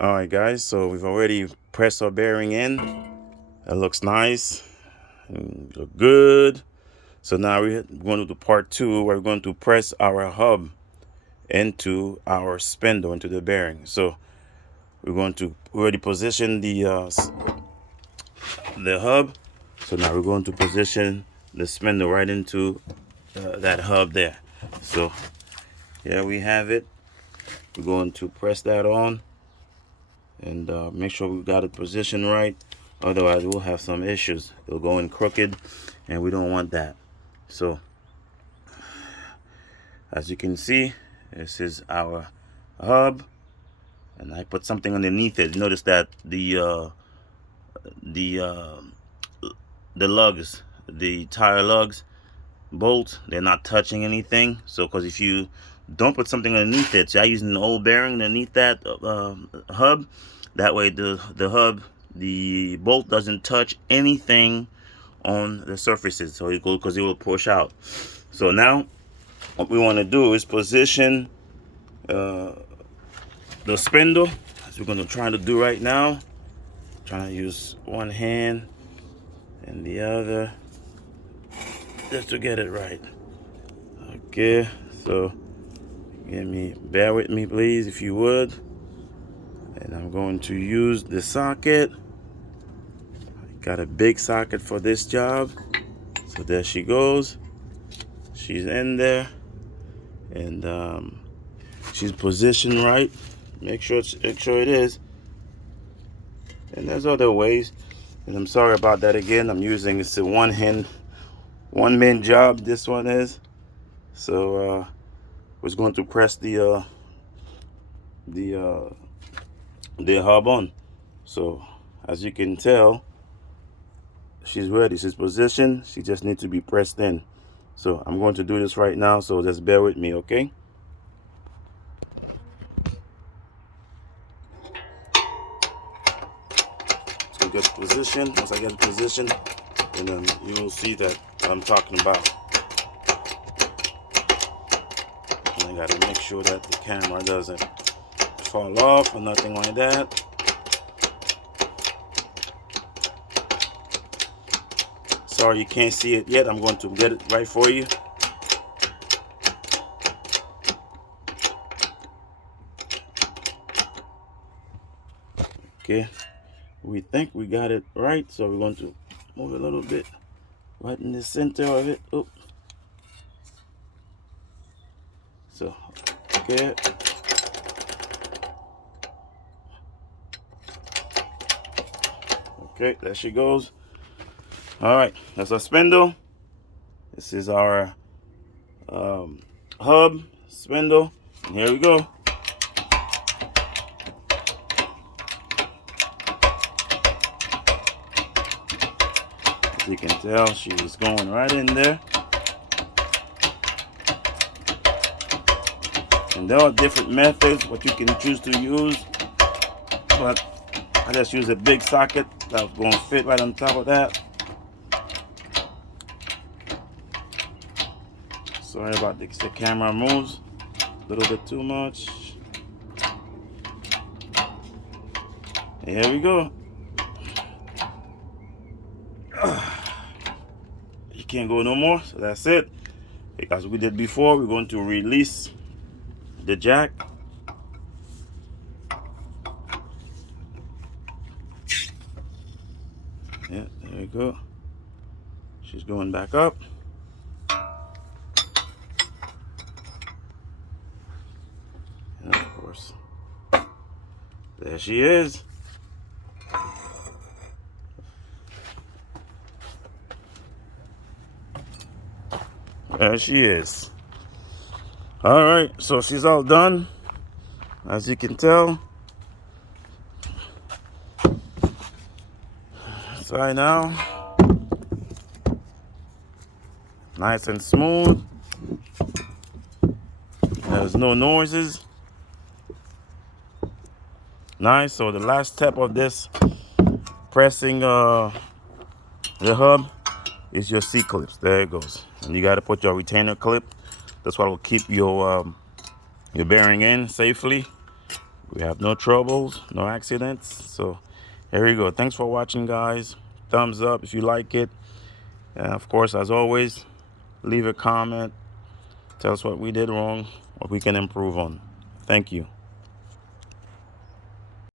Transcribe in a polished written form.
All right, guys, so we've already pressed our bearing in. It looks nice and look good. So now we're going to do part two, where we're going to press our hub into our spindle, into the bearing. So we're going to already position the hub. So now we're going to position the spindle right into that hub there. So here we have it. We're going to press that on and make sure we got it positioned right. Otherwise we'll have some issues. It'll go in crooked and we don't want that. So as you can see, this is our hub, and I put something underneath it. Notice that the lugs, the tire lugs, bolts, they're not touching anything. So because if you don't put something underneath it, so I using an old bearing underneath that hub, that way the bolt doesn't touch anything on the surfaces, so it goes, because it will push out. So now what we want to do is position the spindle, as we're going to try to do right now. Trying to use one hand and the other just to get it right. Okay, so bear with me please, if you would. And I'm going to use the socket. I got a big socket for this job. So there she goes. She's in there, and she's positioned right. Make sure it is. And there's other ways. And I'm sorry about that again. I'm using, it's a one man job. This one is. So was going to press the hub on. So as you can tell, she's ready. She's positioned. She just needs to be pressed in. So I'm going to do this right now. So just bear with me, okay? So get the position. Once I get the position, and then you will see that I'm talking about. And I got to make sure that the camera doesn't fall off or nothing like that. Sorry you can't see it yet. I'm going to get it right for you. Okay, we think we got it right, so we're going to move a little bit right in the center of it. Oh, so okay. Okay, there she goes. All right, that's our spindle. This is our hub spindle. And here we go. As you can tell, she was going right in there. And there are different methods what you can choose to use, but I just use a big socket that was going to fit right on top of that. Sorry about this, the camera moves a little bit too much. And here we go. You can't go no more, so that's it. As we did before, we're going to release the jack. Yeah, there we go. She's going back up. And of course, there she is. There she is. All right, so she's all done, as you can tell. Try now. Nice and smooth. There's no noises. Nice. So the last step of this pressing the hub is your C-clips. There it goes. And you got to put your retainer clip. That's what will keep your bearing in safely. We have no troubles, no accidents. So here we go. Thanks for watching, guys. Thumbs up if you like it. And of course, as always, leave a comment. Tell us what we did wrong, what we can improve on. Thank you.